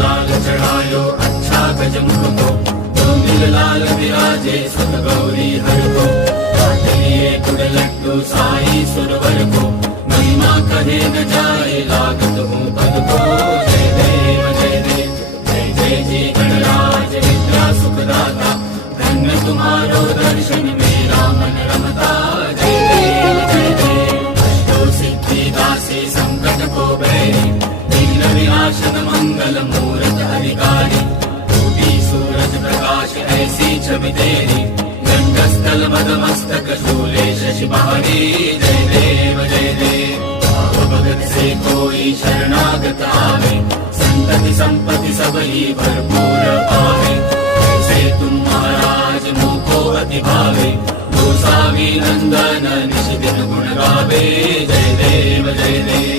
लाल चढ़ायो अच्छा गजमुख को, तो नील लाल विराजे सुत गौरी हर को। लिए गुड़ लड्डू साई सुरवर को, महिमा कहे न जाए लागत हूँ पद को। जय देव जय देव जय जय जी गणराज विद्या सुखदाता, धन्य तुम्हारो दर्शन मेरा मन रमता। जय देव जय देव अष्टो सिद्धि दासी संकट को बैरी, विघ्न विनाशन मंगल मूरत हरिकारी। टूटी सूरज प्रकाश ऐसी छवि तेरी, गंडस्थल मदमस्तक शूले शशि बहारी। जय देव जय देव भाव भगत से कोई शरणागत आवे, संतति संपत्ति सब ही भरपूर पावे। ऐसे तुम महाराज मुझको अति भावे, गोसावी नंदन निश दिन गुण गावे। जय देव जय देव